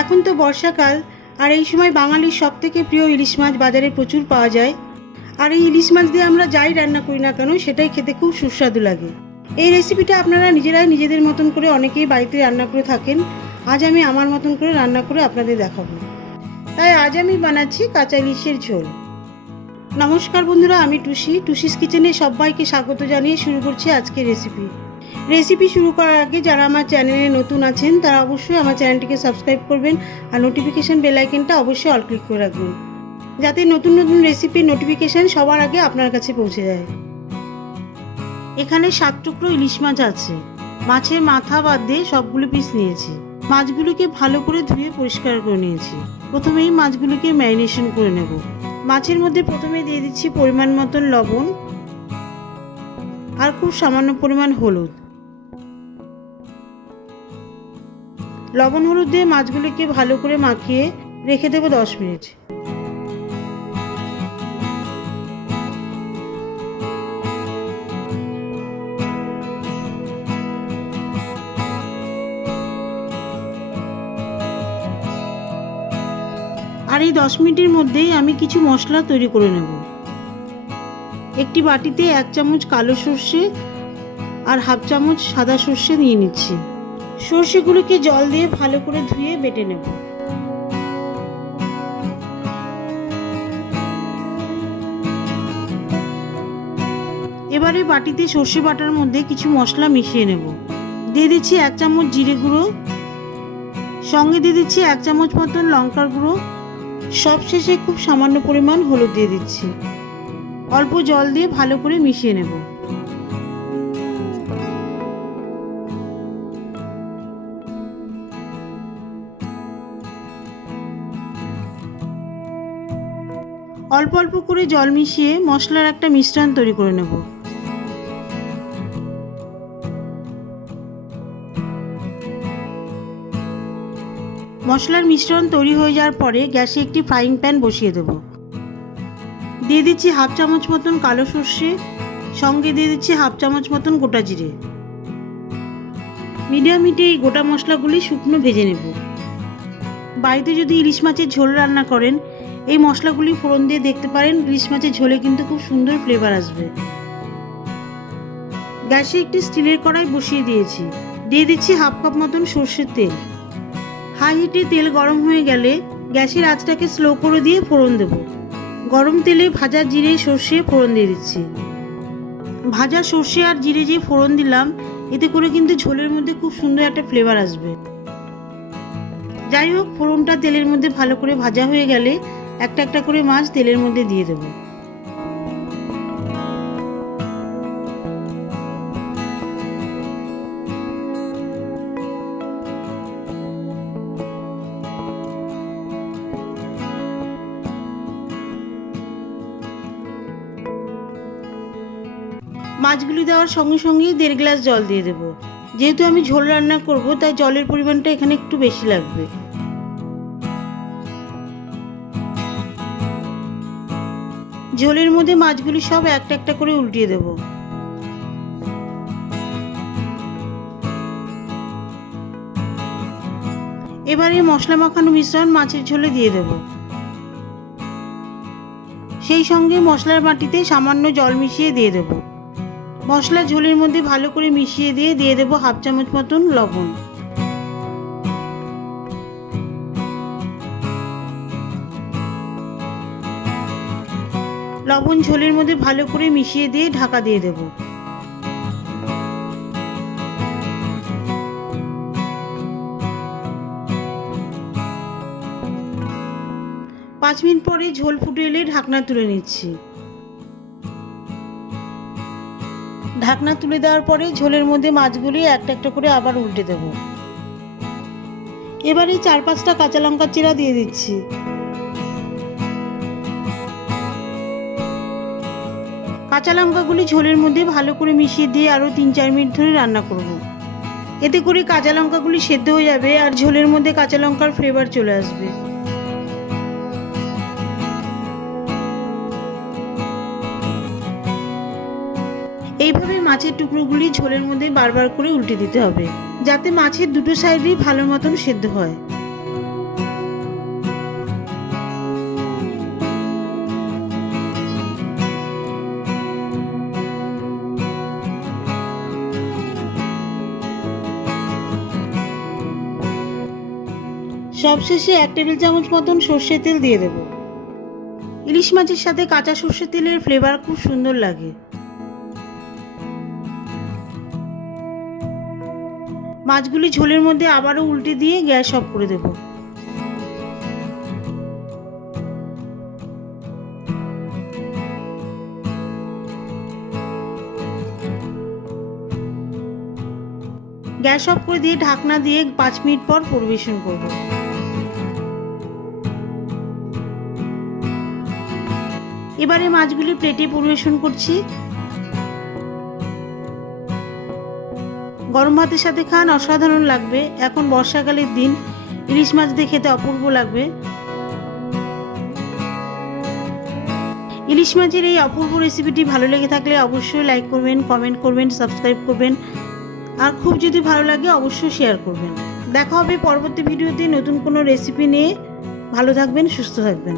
এখন তো বর্ষাকাল, আর এই সময় বাঙালির সবথেকে প্রিয় ইলিশ মাছ বাজারে প্রচুর পাওয়া যায়। আর এই ইলিশ মাছ দিয়ে আমরা যাই রান্না করি না কেন, সেটাই খেতে খুব সুস্বাদু লাগে। এই রেসিপিটা আপনারা নিজেরাই নিজেদের মতন করে অনেকেই বাড়িতে রান্না করে থাকেন। আজ আমি আমার মতন করে রান্না করে আপনাদের দেখাবো। তাই আজ আমি বানাচ্ছি কাঁচা ইলিশের ঝোল। নমস্কার বন্ধুরা, আমি টুসিস কিচেনে সবাইকে স্বাগত জানিয়ে শুরু করছি আজকের রেসিপি শুরু করার আগে যারা আমার চ্যানেলে নতুন আছেন তারা অবশ্যই আমার চ্যানেলটিকে সাবস্ক্রাইব করবেন আর নোটিফিকেশান বেল আইকনটা অবশ্যই অল ক্লিক করে রাখবেন, যাতে নতুন নতুন রেসিপির নোটিফিকেশান সবার আগে আপনার কাছে পৌঁছে যায়। এখানে 7 টুকরো ইলিশ মাছ আছে। মাছের মাথা বাদ দিয়ে সবগুলো পিস নিয়েছি। মাছগুলোকে ভালো করে ধুয়ে পরিষ্কার করে নিয়েছি। প্রথমেই মাছগুলোকে ম্যারিনেশন করে নেব। মাছের মধ্যে প্রথমে দিয়ে দিচ্ছি পরিমাণ মতন লবণ আর খুব সামান্য পরিমাণ হলুদ। লবণ হলুদ দিয়ে মাছগুলোকে ভালো করে মাখিয়ে রেখে দেবো 10 মিনিট। আর এই 10 মিনিটের মধ্যেই আমি কিছু মশলা তৈরি করে নেব। একটি বাটিতে 1 চামচ কালো সর্ষে আর হাফ চামচ সাদা সর্ষে নিয়ে নিচ্ছি। সর্ষেগুলোকে জল দিয়ে ভালো করে ধুয়ে বেটে নেব। এবারে বাটিতে সর্ষে বাটার মধ্যে কিছু মশলা মিশিয়ে নেব। দিয়ে দিচ্ছি 1 চামচ জিরে গুঁড়ো, সঙ্গে দিয়ে দিচ্ছি 1 চামচ মতন লঙ্কার গুঁড়ো, সবশেষে খুব সামান্য পরিমাণ হলুদ দিয়ে দিচ্ছি। অল্প জল দিয়ে ভালো করে মিশিয়ে নেব। অল্প অল্প করে জল মিশিয়ে মশলার একটা মিশ্রণ তৈরি করে নেব। মশলার মিশ্রণ তৈরি হয়ে যাওয়ার পরে গ্যাসে একটি ফ্রাইং প্যান বসিয়ে দেব। দিয়ে দিচ্ছি হাফ চামচ মতন কালো সর্ষে, সঙ্গে দিয়ে দিচ্ছি হাফ চামচ মতন গোটা জিরে। মিডিয়াম হিটে এই গোটা মশলাগুলি শুকনো ভেজে নেব। বাড়িতে যদি ইলিশ মাছের ঝোল রান্না করেন, এই মশলাগুলি ফোড়ন দিয়ে দেখতে পারেন। ইলিশ মাছের ঝোলে কিন্তু খুব সুন্দর ফ্লেভার আসবে। গ্যাসে একটি স্টিলের কড়াই বসিয়ে দিয়েছি। দিয়ে দিচ্ছি হাফ কাপ মতন সর্ষের তেল। হাই হিটে তেল গরম হয়ে গেলে গ্যাসের আঁচটাকে স্লো করে দিয়ে ফোড়ন দেব। গরম তেলে ভাজা জিরে সর্ষে ফোড়ন দিয়ে দিচ্ছি। ভাজা সর্ষে আর জিরে যে ফোড়ন দিলাম, এতে করে কিন্তু ঝোলের মধ্যে খুব সুন্দর একটা ফ্লেভার আসবে। যাই হোক, ফোড়নটা তেলের মধ্যে ভালো করে ভাজা হয়ে গেলে একটা একটা করে মাছ তেলের মধ্যে দিয়ে দেবো। মাছগুলি দেওয়ার সঙ্গে সঙ্গেই 1.5 গ্লাস জল দিয়ে দেবো। যেহেতু আমি ঝোল রান্না করব, তাই জলের পরিমাণটা এখানে একটু বেশি লাগবে। ঝোলের মধ্যে মাছগুলি সব একটা একটা করে উল্টিয়ে দেব। এবারে মশলা মাখানো মিশ্রণ মাছের ঝোলে দিয়ে দেব। সেই সঙ্গে মশলার বাটিতে সামান্য জল মিশিয়ে দিয়ে দেব। মশলা ঝোলের মধ্যে ভালো করে মিশিয়ে দিয়ে দেব হাফ চামচ মতন লবণ। লবণ ঝোলের মধ্যে ভালো করে মিশিয়ে দিয়ে ঢাকা দিয়ে দেব। পাঁচ মিনিট পরে ঝোল ফুটে এলে ঢাকনা তুলে নিচ্ছি। ঢাকনা তুলে দেওয়ার পরে ঝোলের মধ্যে মাছগুলি একটা একটা করে আবার উল্টে দেব। এবারে 4-5টা কাঁচা লঙ্কা চিরা দিয়ে দিচ্ছি। কাঁচা লঙ্কাগুলি ঝোলের মধ্যে ভালো করে মিশিয়ে দিয়ে আরও 3-4 মিনিট ধরে রান্না করব। এতে করে কাঁচা লঙ্কাগুলি সেদ্ধ হয়ে যাবে আর ঝোলের মধ্যে কাঁচা লঙ্কার ফ্লেভার চলে আসবে। এইভাবে মাছের টুকরোগুলি ঝোলের মধ্যে বারবার করে উল্টে দিতে হবে, যাতে মাছের দুটো সাইডেই ভালো মতন সেদ্ধ হয়। সবশেষে 1 টেবিল চামচ মতন সর্ষের তেল দিয়ে দেব। ইলিশ মাছের সাথে কাঁচা সর্ষের তেলের ফ্লেভার খুব সুন্দর লাগে। মাছগুলি ঝোলের মধ্যে আবারও উল্টে দিয়ে গ্যাস অফ করে দেব। গ্যাস অফ করে দিয়ে ঢাকনা দিয়ে 5 মিনিট পর পরিবেশন করব। এবারে মাছগুলি প্লেটে পরিবেশন করছি। গরম ভাতের সাথে খান, অসাধারণ লাগবে। এখন বর্ষাকালের দিন, ইলিশ মাছ দিয়ে খেতে অপূর্ব লাগবে। ইলিশ মাছের এই অপূর্ব রেসিপিটি ভালো লেগে থাকলে অবশ্যই লাইক করবেন, কমেন্ট করবেন, সাবস্ক্রাইব করবেন, আর খুব যদি ভালো লাগে অবশ্যই শেয়ার করবেন। দেখা হবে পরবর্তী ভিডিওতে নতুন কোনো রেসিপি নিয়ে। ভালো থাকবেন, সুস্থ থাকবেন।